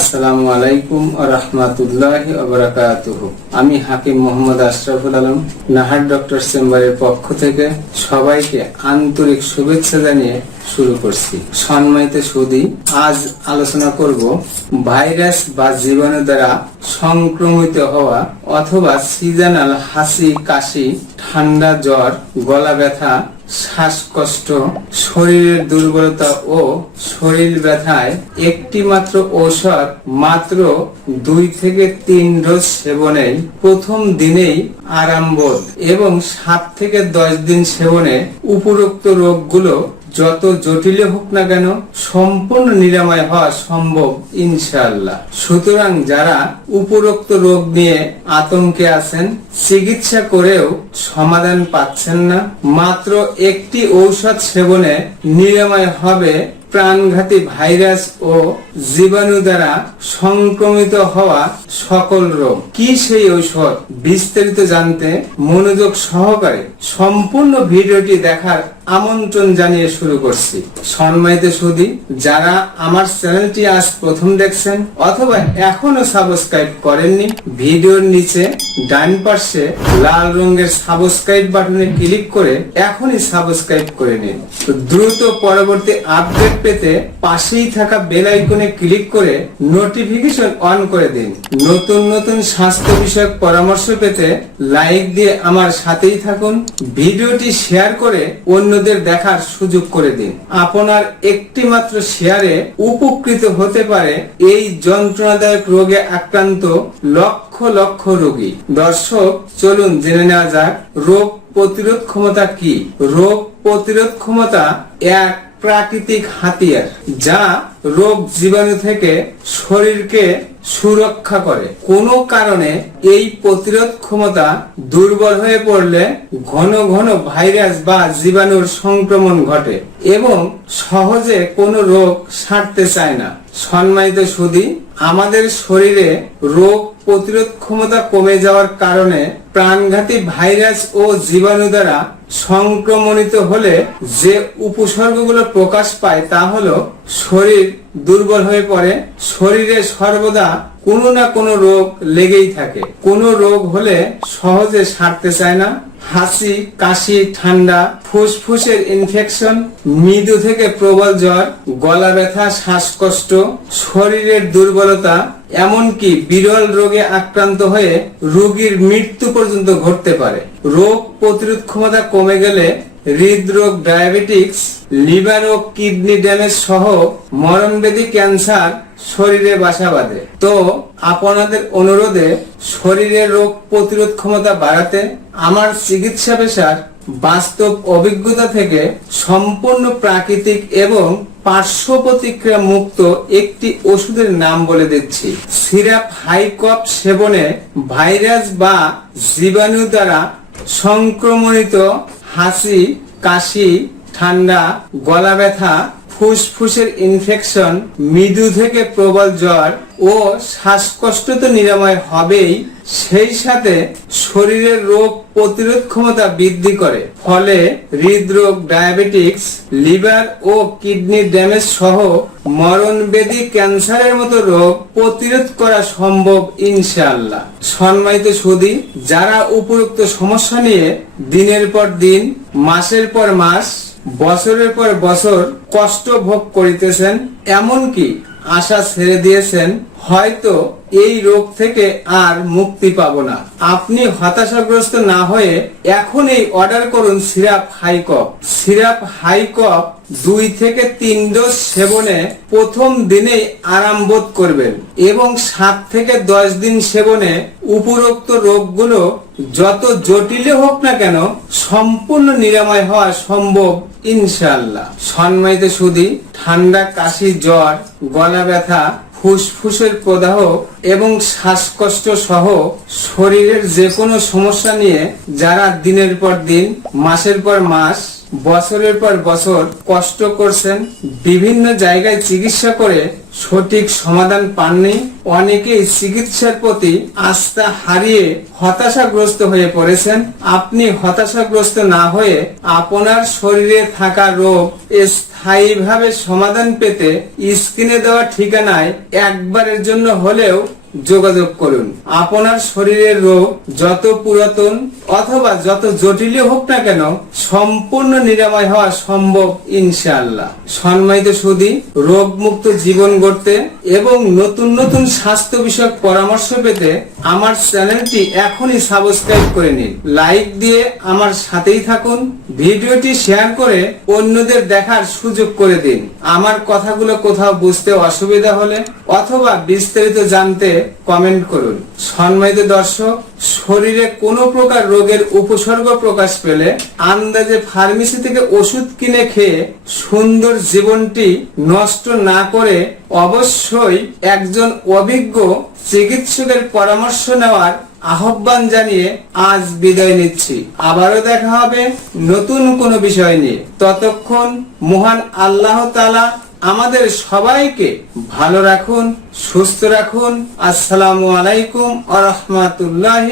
আসসালামু আলাইকুম রহমাতুল্লাহ আমি হাকিম মোহাম্মদ আশরাফুল আলম, নাহার ডক্টর চেম্বারের পক্ষ থেকে সবাইকে আন্তরিক শুভেচ্ছা জানিয়ে শুরু করছি। সম্মানিত সুদী আজ আলোচনা করব ভাইরাস বা জীবাণু দ্বারা সংক্রমিত হওয়া অথবা সিজনাল হাসি, কাশি, ঠান্ডা জ্বর, গলা ব্যথা, শ্বাসকষ্ট, শরীরের দুর্বলতা ও শরীর ব্যথায় একটি মাত্র ঔষধ মাত্র দুই থেকে তিন ডোজ সেবনেই প্রথম দিনেই আরাম বোধ এবং সাত থেকে দশ দিন সেবনে উপরোক্ত রোগগুলো যত জটিল হোক না কেন, সম্পূর্ণ নিরাময় হওয়া সম্ভব ইনশাল্লাহ সুতরাং যারা উপরোক্ত রোগ নিয়ে আতঙ্কে আছেন, চিকিৎসা করেও সমাধান পাচ্ছেন না। মাত্র একটি ঔষধ সেবনে নিরাময় হবে প্রাণঘাতী ভাইরাস ও জীবাণু দ্বারা সংক্রমিত হওয়া সকল রোগ। কি সেই ঔষধ? বিস্তারিত জানতে মনোযোগ সহকারে সম্পূর্ণ ভিডিওটি দেখার আমন্ত্রণ জানিয়ে শুরু করছি। সম্মানিত সুদী যারা আমার চ্যানেলটি আজ প্রথম দেখছেন অথবা এখনও সাবস্ক্রাইব করেননি, ভিডিওর নিচে ডান পাশে লাল রঙের সাবস্ক্রাইব বাটনে ক্লিক করে এখনই সাবস্ক্রাইব করে নিন। দ্রুত পরবর্তী আপডেট পেতে পাশেই থাকা বেল আইকনে ক্লিক করে নোটিফিকেশন অন করে দিন। নতুন নতুন স্বাস্থ্য বিষয়ক পরামর্শ পেতে লাইক দিয়ে আমার সাথেই থাকুন। ভিডিওটি শেয়ার করে অন্যদের দেখার সুযোগ করে দিন। আপনার একটি মাত্র শেয়ারে উপকৃত হতে পারে এই যন্ত্রণাদায়ক রোগে আক্রান্ত লক্ষ লক্ষ রোগী। দর্শক, চলুন জেনে নেওয়া যাক, রোগ প্রতিরোধ ক্ষমতা কি? রোগ প্রতিরোধ ক্ষমতা এক প্রাকৃতিক হাতিয়ার, যা রোগ জীবাণু থেকে শরীরকে সুরক্ষা করে। কোনো কারণে এই প্রতিরোধ ক্ষমতা দুর্বল হয়ে পড়লে ঘন ঘন ভাইরাস বা জীবাণুর সংক্রমণ ঘটে এবং সহজে কোনো রোগ সারতে চায় না। সম্মানিত সুদী, আমাদের শরীরে রোগ প্রতিরোধ ক্ষমতা কমে যাওয়ার কারণে প্রাণঘাতী ভাইরাস ও জীবাণু দ্বারা সংক্রমণিত হলে যে উপসর্গগুলো প্রকাশ পায় তা হলো শরীর দুর্বল হয়ে পড়ে, শরীরে সর্বদা কোনো না কোনো রোগ লেগেই থাকে। কোনো রোগ হলে সহজে সারতে চায় না হাসি, কাশি, ঠান্ডা, ফুসফুসের ইনফেকশন মৃদু থেকে প্রবল জ্বর, গলা ব্যথা, শ্বাসকষ্ট, শরীরের দুর্বলতা, এমনকি বিরল রোগে আক্রান্ত হয়ে রোগীর মৃত্যু পর্যন্ত ঘটতে পারে। রোগ প্রতিরোধ ক্ষমতা কমে গেলে হৃদরোগ, ডায়াবেটিক্স, লিভার ও কিডনি ড্যামেজ সহ মরণবেদী ক্যান্সার শরীরে বাসা বাঁধে। তো আপনাদের অনুরোধে শরীরের রোগ প্রতিরোধ ক্ষমতা বাড়াতে আমার চিকিৎসা পেশার বাস্তব অভিজ্ঞতা থেকে সম্পূর্ণ প্রাকৃতিক এবং পার্শ্ব প্রতিক্রিয়া মুক্ত একটি ওষুধের নাম বলে দিচ্ছি। সিরাপ হাইকপ সেবনে ভাইরাস বা জীবাণু দ্বারা সংক্রমণিত হাসি, কাশি, ঠান্ডা, গলা ব্যথা ফুসফুসের ইনফেকশন মৃদু থেকে প্রবল জ্বর ও শ্বাসকষ্ট তো নিরাময় হবেই, সেই সাথে শরীরের রোগ প্রতিরোধ ক্ষমতা বৃদ্ধি করে। ফলে হৃদরোগ, ডায়াবেটিক্স, লিভার ও কিডনি ড্যামেজ সহ মরণবেদী ক্যান্সারের মতো রোগ প্রতিরোধ করা সম্ভব ইনশাআল্লাহ। সম্মানিত সুদী, যারা উপরোক্ত সমস্যা নিয়ে দিনের পর দিন, মাসের পর মাস বছরের পর বছর কষ্ট ভোগ করিতেছেন এমনকি আশা ছেড়ে দিয়েছেন হয়তো এই রোগ থেকে আর মুক্তি পাব না। আপনি হতাশাগ্রস্ত না হয়ে এখনই অর্ডার করুন সিরাপ হাইকপ। সিরাপ হাইকপ দুই থেকে তিন ডোজ সেবনে প্রথম দিনেই আরাম বোধ করবেন এবং সাত থেকে দশ দিন সেবনে উপরোক্ত রোগগুলো যত জটিলে হোক না কেন সম্পূর্ণ নিরাময় হওয়া সম্ভব, ইনশাআল্লাহ। সম্মানিত সুদী, ঠান্ডা, কাশি, জ্বর, গলা ব্যথা ফুসফুসের প্রদাহ এবং শ্বাসকষ্ট সহ শরীরের যে কোনো সমস্যা নিয়ে যারা দিনের পর দিন, মাসের পর মাস বছরের পর বছর কষ্ট করছেন, বিভিন্ন জায়গায় চিকিৎসা করে সঠিক সমাধান পাননি। অনেকেই চিকিৎসার প্রতি আস্থা হারিয়ে হতাশাগ্রস্ত হয়ে পড়েছেন। আপনি হতাশাগ্রস্ত না হয়ে আপনার শরীরে থাকা রোগ স্থায়ীভাবে সমাধান পেতে স্ক্রিনে দেওয়া ঠিকানায় একবারের জন্য হলেও যোগাযোগ করুন। আপনার শরীরের রোগ যত পুরাতন অথবা যত জটিল হোক না কেন, সম্পূর্ণ নিরাময় হওয়া সম্ভব, ইনশাআল্লাহ। সম্মানিত সুদী, রোগমুক্ত জীবন গড়তে এবং নতুন নতুন স্বাস্থ্য বিষয়ক পরামর্শ পেতে আমার চ্যানেলটি এখনই সাবস্ক্রাইব করে নিন। লাইক দিয়ে আমার সাথেই থাকুন, ভিডিওটি শেয়ার করে অন্যদের দেখার সুযোগ করে দিন। আমার কথাগুলো কোথাও বুঝতে অসুবিধা হলে অথবা বিস্তারিত জানতে কমেন্ট করুন। সম্মানিত দর্শক, শরীরে কোনো প্রকার রোগের উপসর্গ প্রকাশ পেলে আন্দাজে ফার্মেসি থেকে ওষুধ কিনে খেয়ে সুন্দর জীবনটি নষ্ট না করে অবশ্যই একজন অভিজ্ঞ চিকিৎসকের পরামর্শ নেওয়ার আহ্বান জানিয়ে আজ বিদায় নিচ্ছি। আবারও দেখা হবে নতুন কোনো বিষয় নিয়ে। ততক্ষণ মহান আল্লাহ তালা আমাদের সবাইকে ভালো রাখুন সুস্থ রাখুন। আসসালামু আলাইকুম আ রহমতুল্লাহ